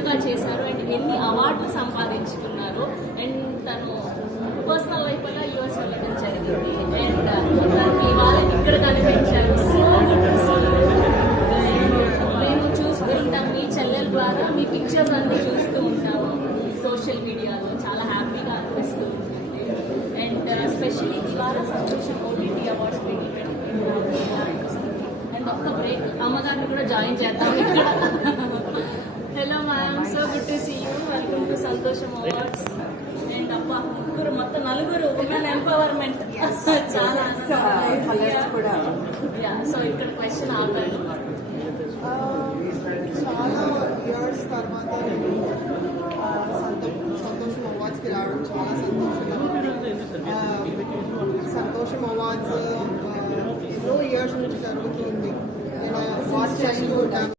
చక్కగా చేశారు అండ్ ఎన్ని అవార్డులు సంపాదించుకున్నారు అండ్ తను పర్సనల్ లైఫ్ వల్ల యూఎస్ వెళ్ళడం జరిగింది అండ్ తనకి వాళ్ళని ఇక్కడ కనిపించారు సో మేము చూస్తూ ఉంటాం మీ చెల్లెల ద్వారా మీ పిక్చర్స్ అన్ని చూస్తూ ఉంటాము సోషల్ మీడియాలో చాలా హ్యాపీగా అనిపిస్తూ ఉంటుంది అండ్ స్పెషలీ ద్వారా సంతోషం ఓటీటీ అవార్డ్స్ పెట్టి పెట్టుకుంటున్నాము అండ్ ఒక్క బ్రేక్ అమ్మగారిని కూడా జాయిన్ చేద్దాం ఇక్కడ ma'am so good to see you welcome to Santosham awards and అప్ప ముగ్గురు మొత్తం నలుగురు ఉమెన్ ఎంపవర్మెంట్ చాలా సో ఇక్కడ క్వశ్చన్ ఆపాను ఆ, చాలా ఇయర్స్ తర్వాత నేను ఆ, సంతోషం సంతోషం అవార్డ్స్కి రావడం చాలా సంతోషంగా ఉంది. ఆ, సంతోషం అవార్డ్స్ ఎన్నో ఇయర్స్ నుంచి జరుగుతుంది. నేను వాచ్ ఉంటాను